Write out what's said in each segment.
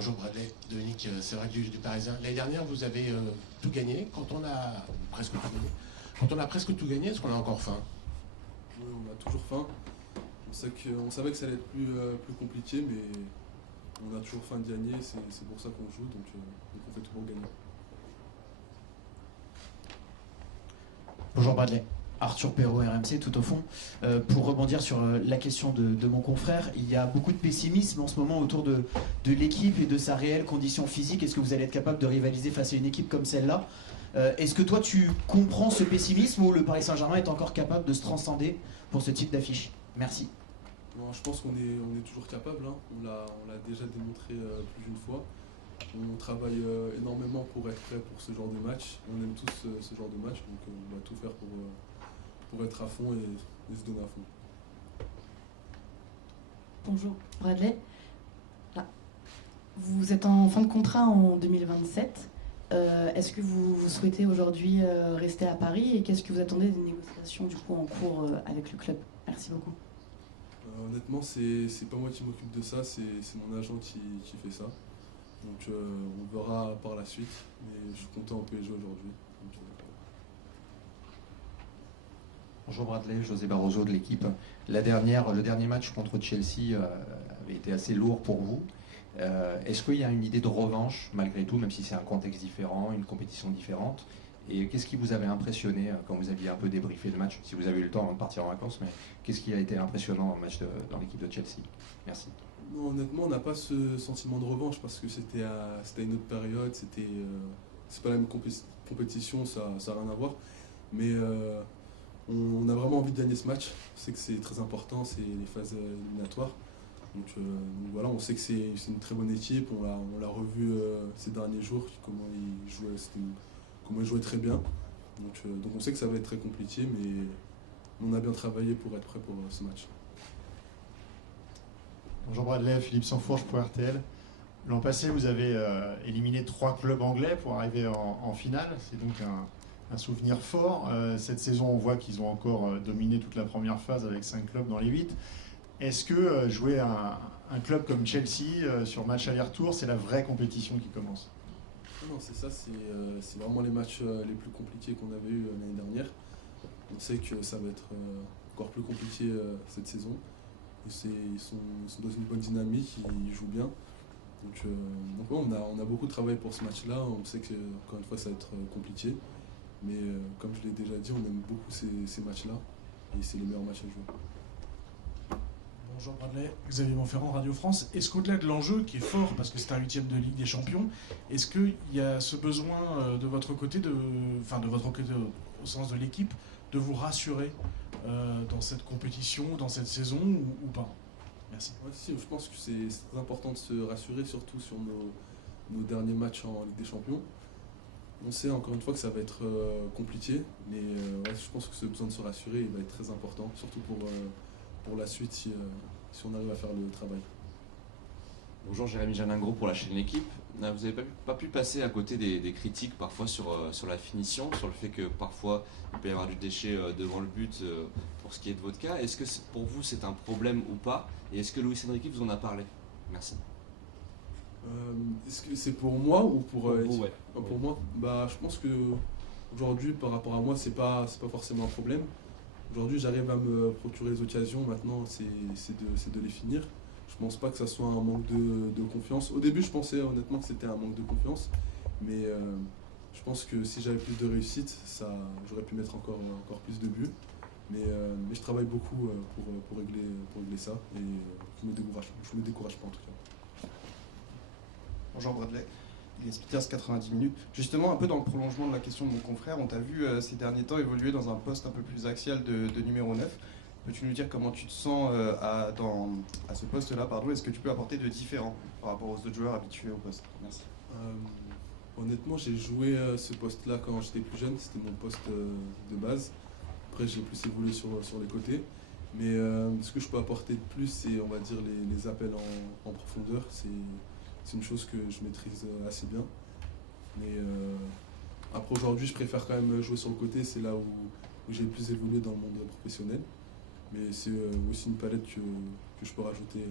Bonjour Bradley, Dominique Sévrac du Parisien. L'année dernière, vous avez tout gagné. Quand on a presque tout gagné, est-ce qu'on a encore faim? Oui, on a toujours faim. On savait que ça allait être plus compliqué, mais on a toujours faim de gagner. C'est pour ça qu'on joue, donc on fait tout pour gagner. Bonjour Bradley. Arthur Perrault, RMC, tout au fond. Pour rebondir sur la question de mon confrère, il y a beaucoup de pessimisme en ce moment autour de l'équipe et de sa réelle condition physique. Est-ce que vous allez être capable de rivaliser face à une équipe comme celle-là? Est-ce que toi tu comprends ce pessimisme ou le Paris Saint-Germain est encore capable de se transcender pour ce type d'affiche? Merci. Bon, je pense qu'on est toujours capable, hein. On l'a déjà démontré plus d'une fois. On travaille énormément pour être prêt pour ce genre de match. On aime tous ce genre de match, donc on va tout faire pour être à fond et se donner à fond. Bonjour Bradley. Là. Vous êtes en fin de contrat en 2027. Est-ce que vous souhaitez aujourd'hui rester à Paris et qu'est-ce que vous attendez des négociations du coup en cours avec le club? Merci beaucoup. Honnêtement, c'est pas moi qui m'occupe de ça, c'est mon agent qui fait ça. Donc on verra par la suite, mais je suis content au PSG aujourd'hui. Bonjour Bradley, José Barroso de l'équipe. Le dernier match contre Chelsea avait été assez lourd pour vous. Est-ce qu'il y a une idée de revanche malgré tout, même si c'est un contexte différent, une compétition différente? Et qu'est-ce qui vous avait impressionné quand vous aviez un peu débriefé le match, si vous avez eu le temps avant de partir en vacances, mais qu'est-ce qui a été impressionnant dans le match dans l'équipe de Chelsea? Merci. Non, honnêtement, on n'a pas ce sentiment de revanche parce que c'était à une autre période, c'est pas la même compétition, ça n'a rien à voir. Mais on a vraiment envie de gagner ce match. On sait que c'est très important, c'est les phases éliminatoires. Donc voilà, on sait que c'est une très bonne équipe. On l'a revu ces derniers jours, comment ils jouaient très bien. Donc on sait que ça va être très compliqué, mais on a bien travaillé pour être prêt pour ce match. Bonjour Bradley, Philippe Sansfourche pour RTL. L'an passé, vous avez éliminé 3 clubs anglais pour arriver en finale. C'est donc un souvenir fort. Cette saison, on voit qu'ils ont encore dominé toute la première phase avec 5 clubs dans les 8. Est-ce que jouer un club comme Chelsea sur match aller-retour, c'est la vraie compétition qui commence? Non, c'est ça, c'est vraiment les matchs les plus compliqués qu'on avait eu l'année dernière. On sait que ça va être encore plus compliqué cette saison. Ils sont dans une bonne dynamique, ils jouent bien. Donc ouais, on a beaucoup travaillé pour ce match-là. On sait que encore une fois ça va être compliqué. Mais comme je l'ai déjà dit, on aime beaucoup ces matchs-là. Et c'est les meilleurs matchs à jouer. Bonjour Bradley, Xavier Monferrand, Radio France. Est-ce qu'au-delà de l'enjeu qui est fort, parce que c'est un 8e de Ligue des Champions, est-ce qu'il y a ce besoin de votre côté, au sens de l'équipe, de vous rassurer dans cette compétition, dans cette saison ou pas? Merci. Ouais, si, je pense que c'est très important de se rassurer, surtout sur nos derniers matchs en Ligue des Champions. On sait encore une fois que ça va être compliqué, mais ouais, je pense que ce besoin de se rassurer il va être très important, surtout pour la suite si on arrive à faire le travail. Bonjour, Jérémy Janingro pour la chaîne L'Équipe. Vous n'avez pas pu passer à côté des critiques parfois sur la finition, sur le fait que parfois il peut y avoir du déchet devant le but pour ce qui est de votre cas. Est-ce que pour vous c'est un problème ou pas? Et est-ce que Luis Enrique vous en a parlé? Merci. Est-ce que c'est pour moi ou pour vous, ouais. Pour moi, je pense que aujourd'hui par rapport à moi c'est pas forcément un problème. Aujourd'hui j'arrive à me procurer les occasions, maintenant c'est de les finir. Je pense pas que ça soit un manque de confiance. Au début je pensais honnêtement que c'était un manque de confiance, mais je pense que si j'avais plus de réussite, j'aurais pu mettre encore plus de buts. Mais je travaille beaucoup pour régler ça et je me décourage pas en tout cas. Bonjour Bradley, il Peters 90 minutes. Justement, un peu dans le prolongement de la question de mon confrère, on t'a vu ces derniers temps évoluer dans un poste un peu plus axial de numéro 9. Peux-tu nous dire comment tu te sens à ce poste-là? Est-ce que tu peux apporter de différent par rapport aux autres joueurs habitués au poste? Merci. Honnêtement, j'ai joué ce poste-là quand j'étais plus jeune, c'était mon poste de base. Après, j'ai plus évolué sur les côtés. Mais ce que je peux apporter de plus, c'est on va dire les appels en profondeur. C'est une chose que je maîtrise assez bien. Mais après, aujourd'hui, je préfère quand même jouer sur le côté. C'est là où j'ai le plus évolué dans le monde professionnel. Mais c'est aussi une palette que je peux rajouter.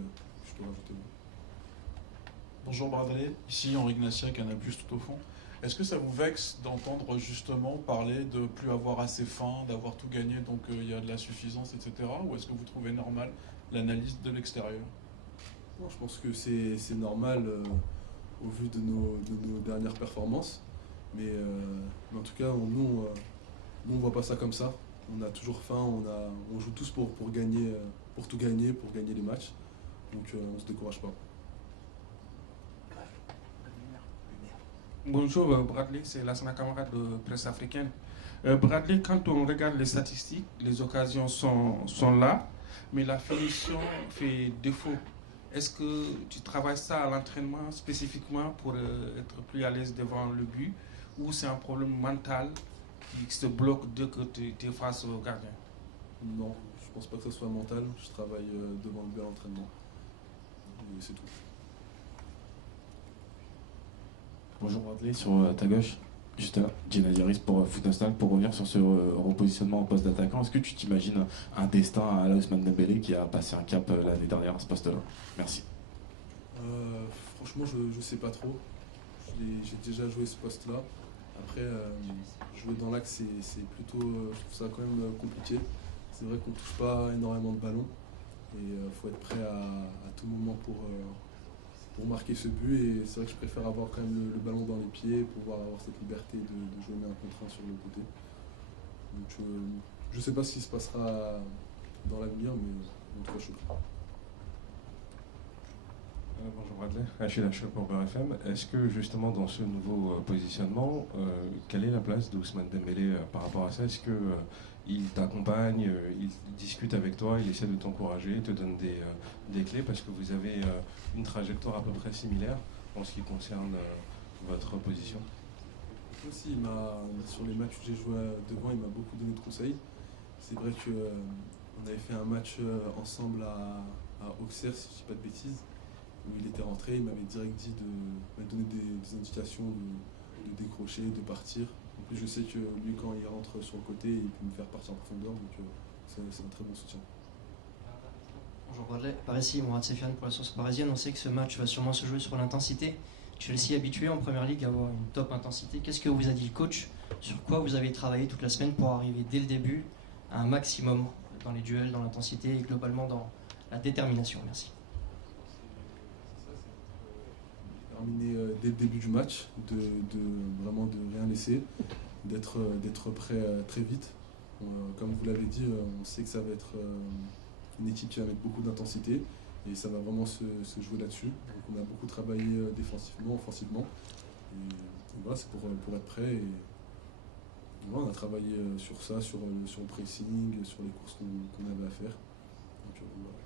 Bonjour Bradley, ici Henri Ignatia, Canal+, tout au fond. Est-ce que ça vous vexe d'entendre justement parler de plus avoir assez faim, d'avoir tout gagné, donc il y a de la suffisance, etc. Ou est-ce que vous trouvez normal l'analyse de l'extérieur? Bon, je pense que c'est normal au vu de nos dernières performances. Mais en tout cas, nous, on voit pas ça comme ça. On a toujours faim, on joue tous pour gagner, pour tout gagner, pour gagner les matchs. Donc on se décourage pas. Bonjour Bradley, c'est Lassana Kamara de Presse Africaine. Bradley, quand on regarde les statistiques, les occasions sont là, mais la finition fait défaut. Est-ce que tu travailles ça à l'entraînement spécifiquement pour être plus à l'aise devant le but, ou c'est un problème mental qui se bloque dès que tu es face au gardien? Non, je pense pas que ce soit mental. Je travaille devant le but à l'entraînement. Et c'est tout. Bonjour Bradley, sur ta gauche, juste là, Gennady Rice pour Foot National. Pour revenir sur ce repositionnement au poste d'attaquant, est-ce que tu t'imagines un destin à Ousmane Dembélé qui a passé un cap l'année dernière à ce poste-là? Merci. Franchement, je sais pas trop. J'ai déjà joué ce poste-là. Après, jouer dans l'axe, c'est plutôt, je trouve ça quand même compliqué. C'est vrai qu'on touche pas énormément de ballons et il faut être prêt à tout moment pour marquer ce but. Et c'est vrai que je préfère avoir quand même le ballon dans les pieds pour pouvoir avoir cette liberté de jouer un contre un sur le côté. Donc je sais pas ce qui se passera dans l'avenir, mais en tout cas je suis prêt. Bonjour Bradley, Achille Lachaud pour BRFM. Est-ce que justement dans ce nouveau positionnement, quelle est la place d'Ousmane Dembélé par rapport à ça? Est-ce qu'il t'accompagne, il discute avec toi, il essaie de t'encourager, il te donne des clés parce que vous avez une trajectoire à peu près similaire en ce qui concerne votre position? Aussi, sur les matchs où j'ai joué devant, il m'a beaucoup donné de conseils. C'est vrai qu'on avait fait un match ensemble à Auxerre, si je ne dis pas de bêtises, où il était rentré, il m'avait direct dit de donner des indications de décrocher, de partir. En plus, je sais que lui, quand il rentre sur le côté, il peut me faire partir en profondeur, donc c'est un très bon soutien. Bonjour Bradley, par ici, Mourad Sefiane pour la Source Parisienne. On sait que ce match va sûrement se jouer sur l'intensité. Chelsea est habitué en Première Ligue à avoir une top intensité. Qu'est-ce que vous a dit le coach? Sur quoi vous avez travaillé toute la semaine pour arriver dès le début à un maximum dans les duels, dans l'intensité et globalement dans la détermination? Merci. Terminer dès le début du match, vraiment de rien laisser, d'être prêt très vite. Comme vous l'avez dit, on sait que ça va être une équipe qui va mettre beaucoup d'intensité et ça va vraiment se jouer là-dessus. Donc on a beaucoup travaillé défensivement, offensivement. Et voilà, c'est pour être prêt. Et voilà, on a travaillé sur ça, sur le pressing, sur les courses qu'on avait à faire. Donc, voilà.